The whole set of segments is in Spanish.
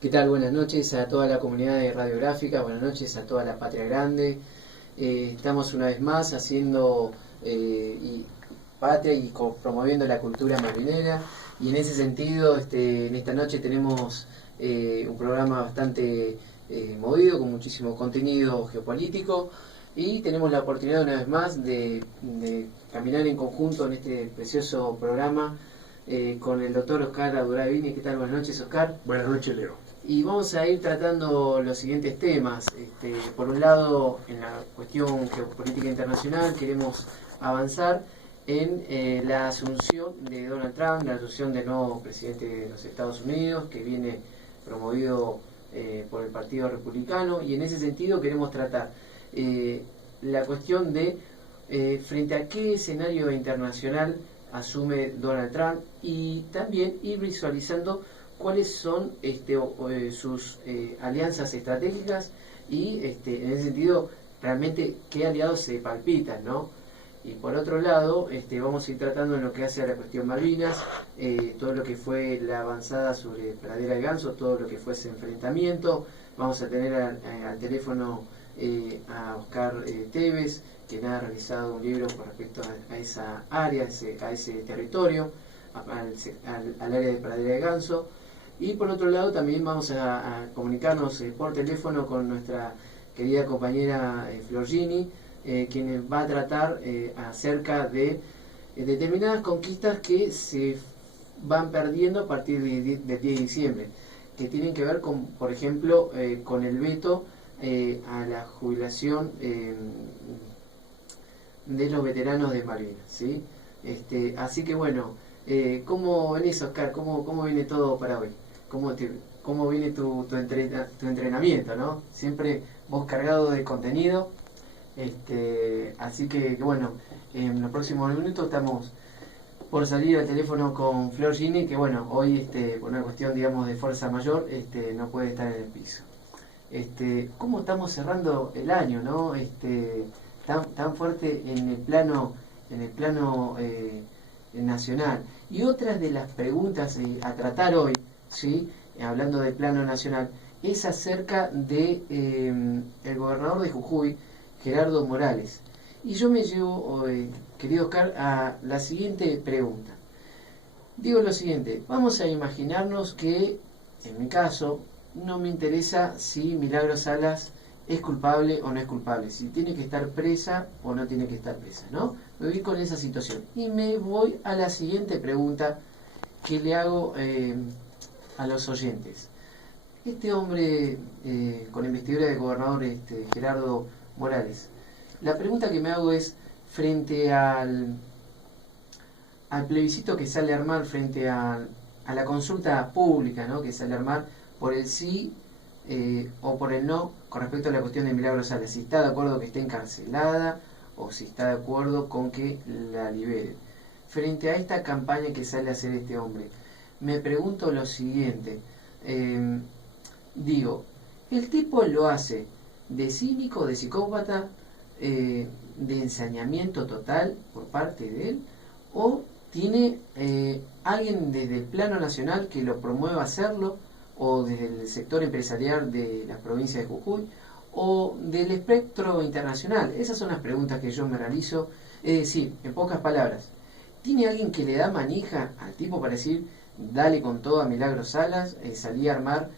¿Qué tal? Buenas noches a toda la comunidad de Radiográfica, buenas noches a toda la Patria Grande. Estamos una vez más haciendo patria y promoviendo la cultura malvinera, y en ese sentido en esta noche tenemos un programa bastante movido, con muchísimo contenido geopolítico, y tenemos la oportunidad una vez más de caminar en conjunto en este precioso programa con el doctor Oscar Aduravini. ¿Qué tal? Buenas noches, Oscar. Buenas noches, Leo. Y vamos a ir tratando los siguientes temas. Por un lado, en la cuestión geopolítica internacional, queremos avanzar en la asunción de Donald Trump, la asunción del nuevo presidente de los Estados Unidos, que viene promovido por el Partido Republicano, y en ese sentido queremos tratar la cuestión de frente a qué escenario internacional asume Donald Trump, y también ir visualizando cuáles son sus alianzas estratégicas, y en ese sentido realmente qué aliados se palpitan, ¿no? Y por otro lado vamos a ir tratando en lo que hace a la cuestión Malvinas, todo lo que fue la avanzada sobre Pradera de Ganso, todo lo que fue ese enfrentamiento. Vamos a tener al teléfono a Oscar Tevez, quien ha realizado un libro con respecto a esa área, a ese territorio, al área de Pradera de Ganso. Y por otro lado también vamos a comunicarnos por teléfono con nuestra querida compañera Florgini, quien va a tratar acerca de determinadas conquistas que se van perdiendo a partir del 10 de diciembre, que tienen que ver con, por ejemplo, con el veto a la jubilación de los veteranos de Malvinas, ¿sí? Así que bueno, ¿cómo venís, Oscar? ¿Cómo viene todo para hoy? ¿Cómo viene tu entrenamiento, ¿no? Siempre vos cargado de contenido. Así que bueno, en los próximos minutos estamos por salir al teléfono con Flor Gini, que bueno, hoy por una cuestión, digamos, de fuerza mayor, no puede estar en el piso. ¿Cómo estamos cerrando el año, no? Tan fuerte en el plano nacional. Y otras de las preguntas a tratar hoy, ¿sí? Hablando de plano nacional, es acerca de el gobernador de Jujuy, Gerardo Morales. Y yo me llevo, querido Oscar, a la siguiente pregunta. Digo lo siguiente: vamos a imaginarnos que, en mi caso, no me interesa si Milagros Salas es culpable o no es culpable, si tiene que estar presa o no tiene que estar presa, ¿no? Me voy con esa situación y me voy a la siguiente pregunta que le hago a los oyentes. Este hombre con investidura de gobernador, Gerardo Morales, la pregunta que me hago es, frente al plebiscito que sale a armar, frente a la consulta pública, ¿no?, que sale a armar por el sí o por el no con respecto a la cuestión de Milagros Salas, si está de acuerdo que esté encarcelada o si está de acuerdo con que la liberen. Frente a esta campaña que sale a hacer este hombre, me pregunto lo siguiente. ¿El tipo lo hace de cínico, de psicópata, de ensañamiento total por parte de él, o tiene alguien desde el plano nacional que lo promueva a hacerlo, o desde el sector empresarial de la provincia de Jujuy, o del espectro internacional? Esas son las preguntas que yo me realizo. Es decir, en pocas palabras, ¿tiene alguien que le da manija al tipo para decir, dale con todo a Milagros Salas, salí a armar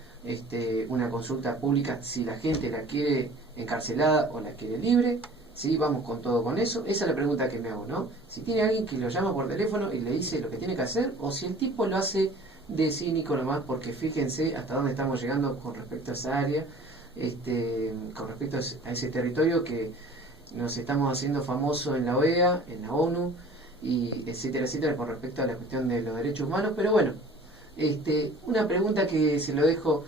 una consulta pública si la gente la quiere encarcelada o la quiere libre? ¿Sí? Vamos con todo con eso. Esa es la pregunta que me hago, ¿no? Si tiene alguien que lo llama por teléfono y le dice lo que tiene que hacer, o si el tipo lo hace de cínico nomás, porque fíjense hasta dónde estamos llegando con respecto a esa área, con respecto a ese territorio que nos estamos haciendo famoso en la OEA, en la ONU, y etcétera, etcétera, con respecto a la cuestión de los derechos humanos. Pero bueno, una pregunta que se lo dejo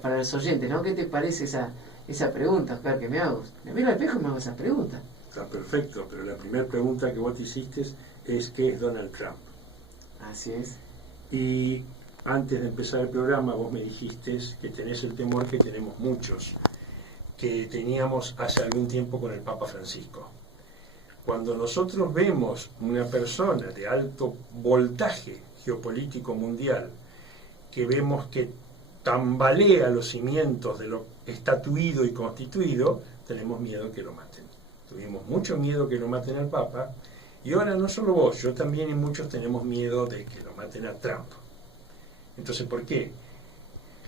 para los oyentes, ¿no? ¿Qué te parece esa pregunta, Oscar, que me hago? Me miro al espejo y me hago esa pregunta. Está perfecto, pero la primera pregunta que vos te hiciste es ¿qué es Donald Trump? Así es. Y antes de empezar el programa vos me dijiste que tenés el temor que tenemos muchos, que teníamos hace algún tiempo con el Papa Francisco. Cuando nosotros vemos una persona de alto voltaje geopolítico mundial, que vemos que tambalea los cimientos de lo estatuido y constituido, tenemos miedo que lo maten. Tuvimos mucho miedo que lo maten al Papa, y ahora no solo vos, yo también y muchos tenemos miedo de que lo maten a Trump. Entonces, ¿por qué?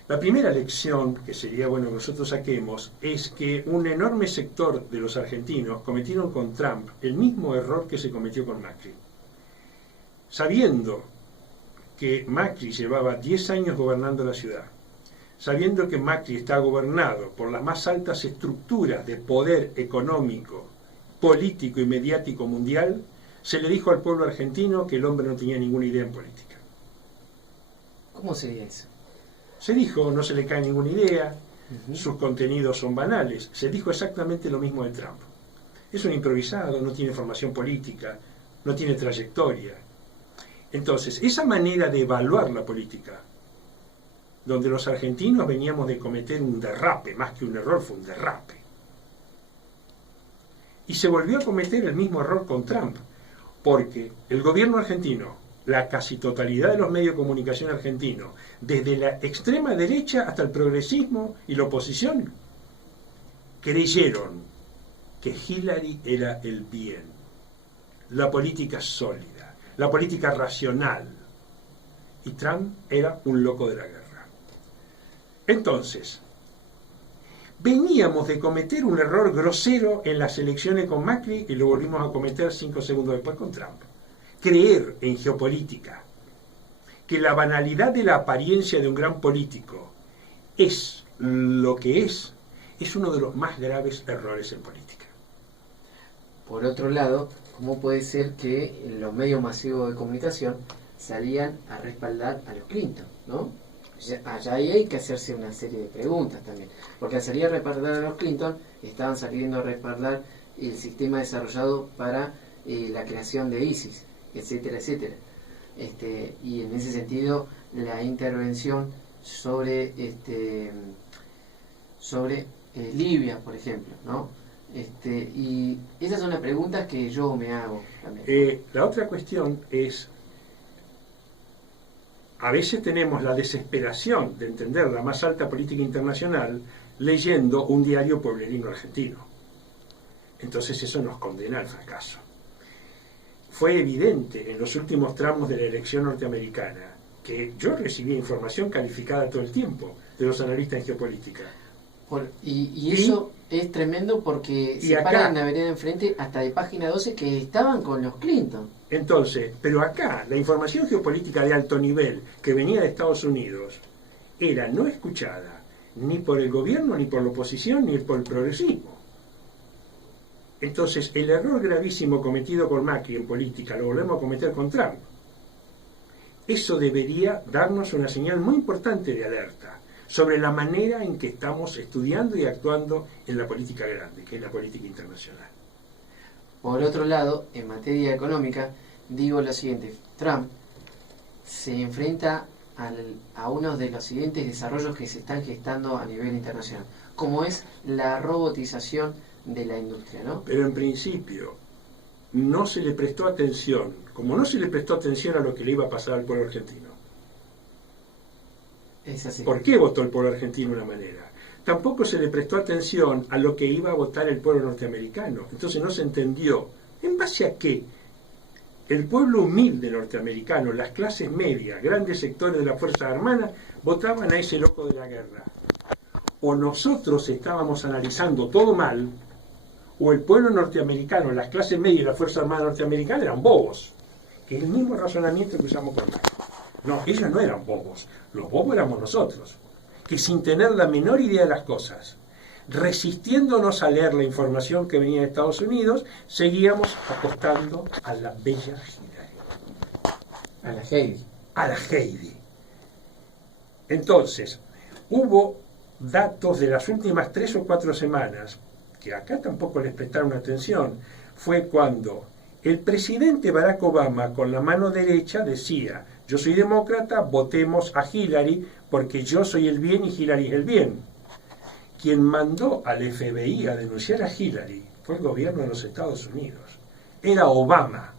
La primera lección que sería bueno que nosotros saquemos es que un enorme sector de los argentinos cometieron con Trump el mismo error que se cometió con Macri. Sabiendo que Macri llevaba 10 años gobernando la ciudad, sabiendo que Macri está gobernado por las más altas estructuras de poder económico, político y mediático mundial, se le dijo al pueblo argentino que el hombre no tenía ninguna idea en política. ¿Cómo sería eso? Se dijo, no se le cae ninguna idea, sus contenidos son banales. Se dijo exactamente lo mismo de Trump. Es un improvisado, no tiene formación política, no tiene trayectoria. Entonces, esa manera de evaluar la política, donde los argentinos veníamos de cometer un derrape, más que un error, fue un derrape. Y se volvió a cometer el mismo error con Trump, porque el gobierno argentino, la casi totalidad de los medios de comunicación argentinos, desde la extrema derecha hasta el progresismo y la oposición, creyeron que Hillary era el bien, la política sólida, la política racional, y Trump era un loco de la guerra. Entonces, veníamos de cometer un error grosero en las elecciones con Macri y lo volvimos a cometer 5 segundos después con Trump. Creer en geopolítica que la banalidad de la apariencia de un gran político es lo que es uno de los más graves errores en política. Por otro lado, ¿cómo puede ser que los medios masivos de comunicación salían a respaldar a los Clinton, ¿no? Allá ahí hay que hacerse una serie de preguntas también, porque al salir a respaldar a los Clinton, estaban saliendo a respaldar el sistema desarrollado para la creación de ISIS, etcétera, etcétera. Y en ese sentido, la intervención sobre Libia, por ejemplo, ¿no? Y esas son las preguntas que yo me hago también. La otra cuestión es, a veces tenemos la desesperación de entender la más alta política internacional leyendo un diario pueblerino argentino. Entonces eso nos condena al fracaso. Fue evidente en los últimos tramos de la elección norteamericana que yo recibía información calificada todo el tiempo de los analistas en geopolítica. Y eso es tremendo porque se paran en la vereda enfrente hasta de página 12 que estaban con los Clinton. Entonces, pero acá la información geopolítica de alto nivel que venía de Estados Unidos era no escuchada ni por el gobierno, ni por la oposición, ni por el progresismo. Entonces, el error gravísimo cometido con Macri en política lo volvemos a cometer con Trump. Eso debería darnos una señal muy importante de alerta sobre la manera en que estamos estudiando y actuando en la política grande, que es la política internacional. Por otro lado, en materia económica, digo lo siguiente: Trump se enfrenta a uno de los siguientes desarrollos que se están gestando a nivel internacional, como es la robotización de la industria, ¿no? Pero en principio no se le prestó atención, como no se le prestó atención a lo que le iba a pasar al pueblo argentino. Es así. ¿Por qué votó el pueblo argentino de una manera? Tampoco se le prestó atención a lo que iba a votar el pueblo norteamericano. Entonces no se entendió en base a qué el pueblo humilde norteamericano, las clases medias, grandes sectores de la Fuerza Armada, votaban a ese loco de la guerra. O nosotros estábamos analizando todo mal, o el pueblo norteamericano, las clases medias y la Fuerza Armada norteamericana eran bobos. Que es el mismo razonamiento que usamos con Macri. No, ellos no eran bobos. Los bobos éramos nosotros, que sin tener la menor idea de las cosas, resistiéndonos a leer la información que venía de Estados Unidos, seguíamos apostando a la bella Hillary. A la Heidi. A la Heidi. Entonces, hubo datos de las últimas 3 o 4 semanas, que acá tampoco les prestaron atención, fue cuando el presidente Barack Obama con la mano derecha decía: yo soy demócrata, votemos a Hillary porque yo soy el bien y Hillary es el bien. Quien mandó al FBI a denunciar a Hillary fue el gobierno de los Estados Unidos. Era Obama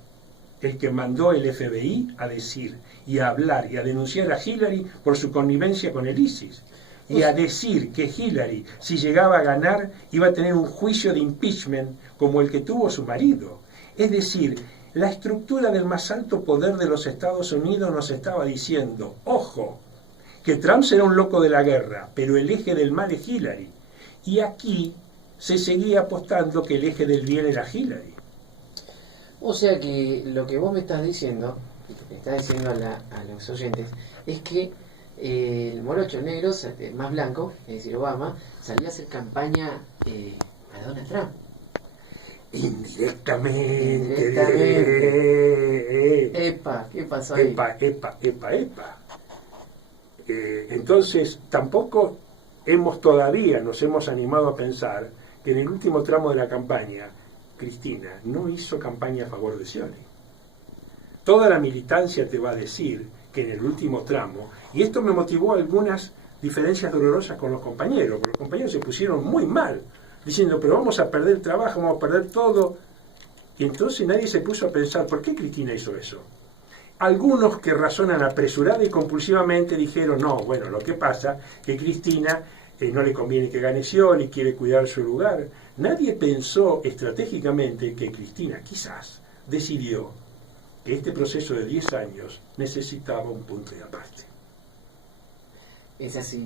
el que mandó el FBI a decir y a hablar y a denunciar a Hillary por su connivencia con el ISIS. y a decir que Hillary, si llegaba a ganar, iba a tener un juicio de impeachment como el que tuvo su marido. Es decir, la estructura del más alto poder de los Estados Unidos nos estaba diciendo, ojo, que Trump será un loco de la guerra, pero el eje del mal es Hillary. Y aquí se seguía apostando que el eje del bien era Hillary. O sea que lo que vos me estás diciendo, y que le estás diciendo a los oyentes, es que el morocho negro, más blanco, es decir, Obama, salió a hacer campaña a Donald Trump. Indirectamente. Epa, ¿qué pasó ahí? Epa. Entonces, tampoco nos hemos animado a pensar que en el último tramo de la campaña, Cristina no hizo campaña a favor de Scioli. Toda la militancia te va a decir que en el último tramo, y esto me motivó algunas diferencias dolorosas con los compañeros, porque los compañeros se pusieron muy mal, diciendo, pero vamos a perder el trabajo, vamos a perder todo. Y entonces nadie se puso a pensar, ¿por qué Cristina hizo eso? Algunos que razonan apresurada y compulsivamente dijeron, no, bueno, lo que pasa que Cristina no le conviene que gane Scioli, quiere cuidar su lugar. Nadie pensó estratégicamente que Cristina quizás decidió que este proceso de 10 años necesitaba un punto de aparte. Es así.